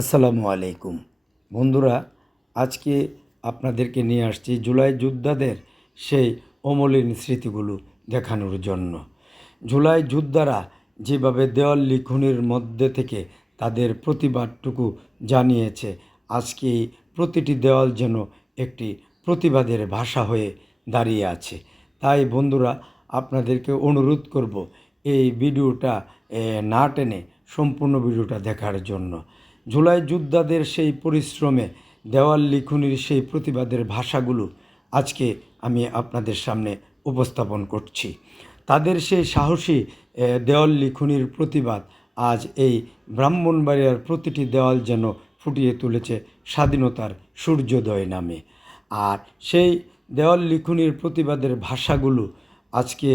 আসসালামু আলাইকুম বন্ধুরা, আজকে আপনাদেরকে নিয়ে আসছি জুলাই যোদ্ধাদের সেই অমলিন স্মৃতিগুলো দেখানোর জন্য। জুলাই যোদ্ধারা যেভাবে দেওয়াল লিখনের মধ্যে থেকে তাদের প্রতিবাদটুকু জানিয়েছে, আজকে এই প্রতিটি দেওয়াল যেন একটি প্রতিবাদের ভাষা হয়ে দাঁড়িয়ে আছে। তাই বন্ধুরা, আপনাদেরকে অনুরোধ করব এই ভিডিওটা না টেনে সম্পূর্ণ ভিডিওটা দেখার জন্য। জুলাই যোদ্ধাদের সেই পরিশ্রমে দেওয়াল লিখনির সেই প্রতিবাদের ভাষাগুলো আজকে আমি আপনাদের সামনে উপস্থাপন করছি। তাদের সেই সাহসী দেওয়াল লিখনির প্রতিবাদ আজ এই ব্রাহ্মণবাড়িয়ার প্রতিটি দেওয়াল যেন ফুটিয়ে তুলেছে স্বাধীনতার সূর্যোদয় নামে। আর সেই দেওয়াল লিখনির প্রতিবাদের ভাষাগুলো আজকে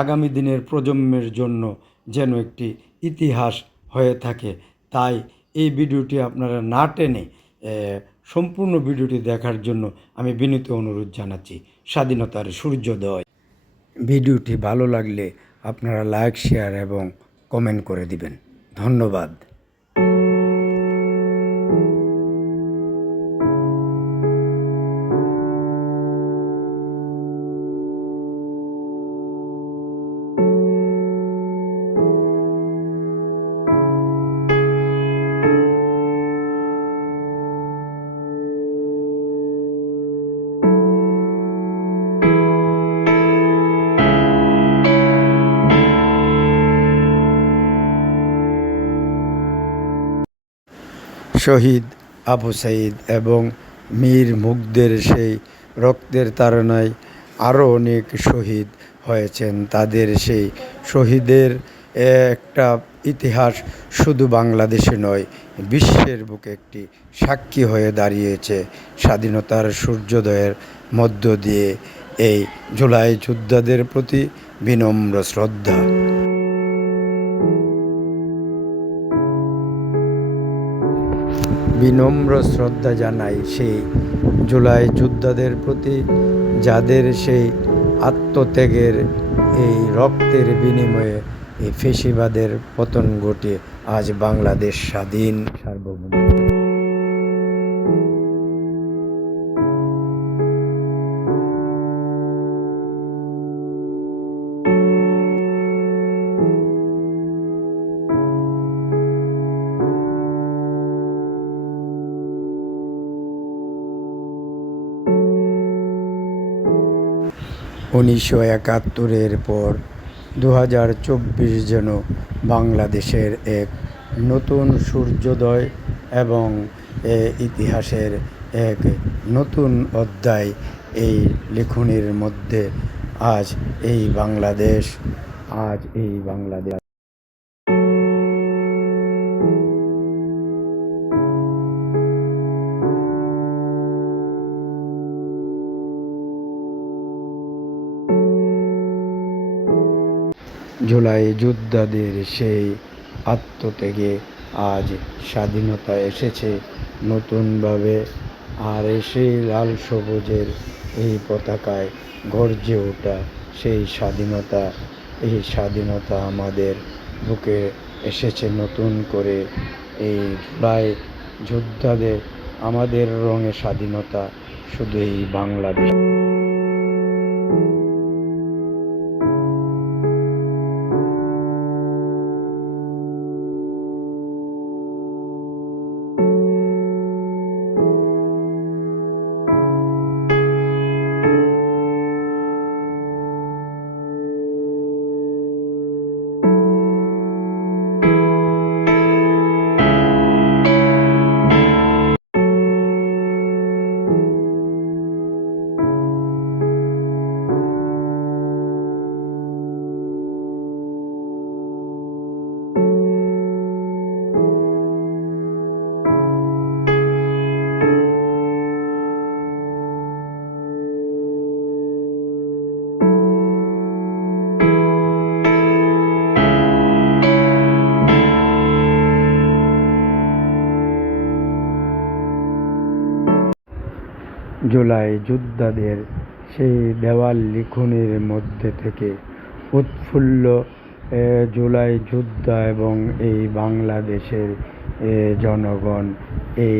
আগামী দিনের প্রজন্মের জন্য যেন একটি ইতিহাস হয়ে থাকে। তাই এই ভিডিওটি আপনারা না টেনে সম্পূর্ণ ভিডিওটি দেখার জন্য আমি বিনীত অনুরোধ জানাচ্ছি। স্বাধীনতার সূর্যোদয়। ভিডিওটি ভালো লাগলে আপনারা লাইক, শেয়ার এবং কমেন্ট করে দিবেন। ধন্যবাদ। শহীদ আবু সাঈদ এবং মীর মুগ্ধের সেই রক্তের তাড়নায় আরও অনেক শহীদ হয়েছেন। তাদের সেই শহীদের একটা ইতিহাস শুধু বাংলাদেশে নয়, বিশ্বের বুকে একটি সাক্ষী হয়ে দাঁড়িয়েছে। স্বাধীনতার সূর্যোদয়ের মধ্য দিয়ে এই জুলাই যোদ্ধাদের প্রতি বিনম্র শ্রদ্ধা। বিনম্র শ্রদ্ধা জানাই সেই জুলাই যোদ্ধাদের প্রতি, যাদের সেই আত্মত্যাগের এই রক্তের বিনিময়ে এই ফ্যাসিবাদের পতন ঘটিয়ে আজ বাংলাদেশ স্বাধীন সার্বভৌম। উনিশশো একাত্তরের পর 2024 যেন বাংলাদেশের এক নতুন সূর্যোদয় এবং ইতিহাসের এক নতুন অধ্যায় এই লেখনের মধ্যে। আজ এই বাংলাদেশ। জুলাই যোদ্ধাদের সেই আত্মত্যাগে আজ স্বাধীনতা এসেছে নতুনভাবে। আর সেই লাল সবুজের এই পতাকায় গর্জে ওঠা সেই স্বাধীনতা, এই স্বাধীনতা আমাদের বুকে এসেছে নতুন করে। এই জুলাই যোদ্ধাদের আমাদের রঙে স্বাধীনতা শুধু এই বাংলাদেশ। জুলাই যোদ্ধাদের সেই দেওয়াল লিখনের মধ্যে থেকে উৎফুল্ল জুলাই যোদ্ধা এবং এই বাংলাদেশের জনগণ এই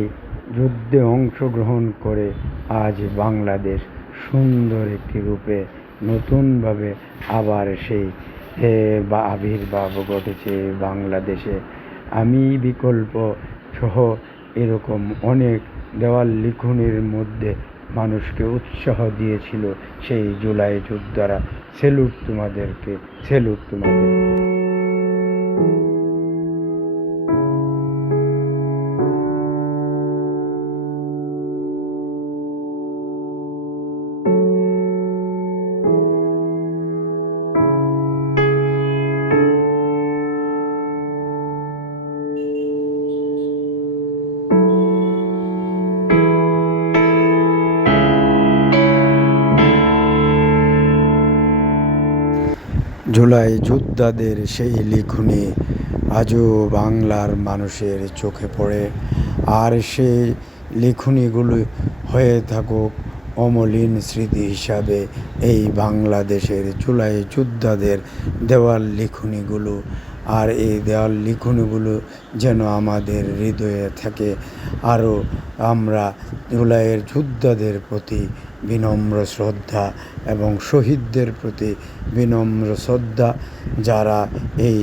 যুদ্ধে অংশগ্রহণ করে আজ বাংলাদেশ সুন্দর একটি রূপে নতুনভাবে আবার সেই আবির্ভাব ঘটেছে বাংলাদেশে। আমি বিকল্প সহ এরকম অনেক দেওয়াল লিখনের মধ্যে মানুষকে উৎসাহ দিয়েছিল সেই জুলাই যোদ্ধারা। স্যালুট তোমাদেরকে, স্যালুট তোমাদের। জুলাই যোদ্ধাদের সেই লিখনি আজও বাংলার মানুষের চোখে পড়ে, আর সেই লিখনিগুলো হয়ে থাকুক অমলিন স্মৃতি হিসাবে এই বাংলাদেশের জুলাই যোদ্ধাদের দেওয়াল লিখনিগুলো। আর এই দেওয়াল লিখনিগুলো যেন আমাদের হৃদয়ে থাকে। আরও আমরা জুলাইয়ের যোদ্ধাদের প্রতি বিনম্র শ্রদ্ধা এবং শহীদদের প্রতি বিনম্র শ্রদ্ধা, যারা এই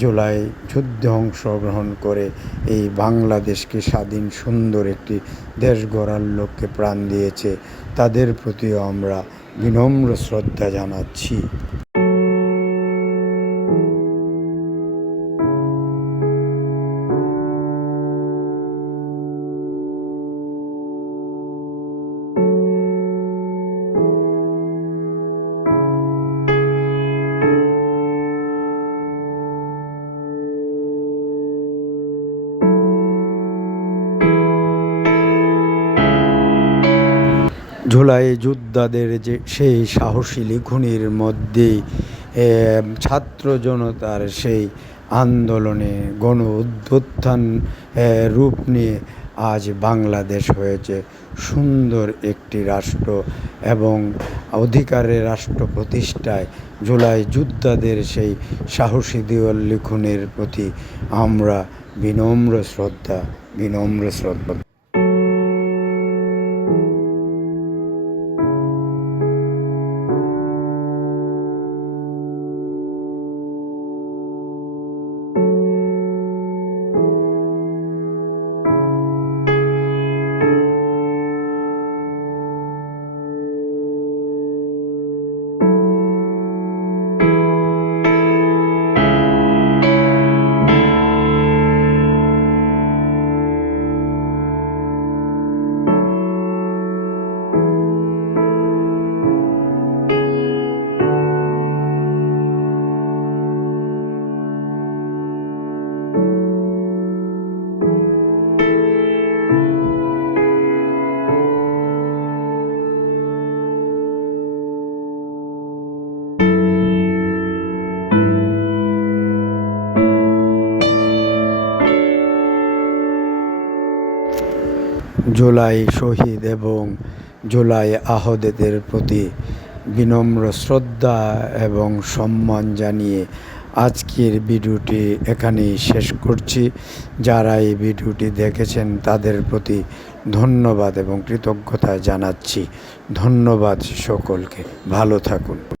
জুলাই যুদ্ধে অংশগ্রহণ করে এই বাংলাদেশকে স্বাধীন সুন্দর একটি দেশ গড়ার লক্ষ্যে প্রাণ দিয়েছে, তাদের প্রতিও আমরা বিনম্র শ্রদ্ধা জানাচ্ছি। জুলাই যোদ্ধাদের যে সেই সাহসী লিখনির মধ্যেই ছাত্র জনতার সেই আন্দোলনে গণ অভ্যুত্থান রূপ নিয়ে আজ বাংলাদেশ হয়েছে সুন্দর একটি রাষ্ট্র, এবং অধিকারের রাষ্ট্র প্রতিষ্ঠায় জুলাই যোদ্ধাদের সেই সাহসী দেওয়াল লিখনের প্রতি আমরা বিনম্র শ্রদ্ধা। জুলাই শহীদ এবং জুলাই আহতদের প্রতি বিনম্র শ্রদ্ধা এবং সম্মান জানিয়ে আজকের ভিডিওটি এখানেই শেষ করছি। যারা এই ভিডিওটি দেখেছেন তাদের প্রতি ধন্যবাদ এবং কৃতজ্ঞতা জানাচ্ছি। ধন্যবাদ সকলকে, ভালো থাকুন।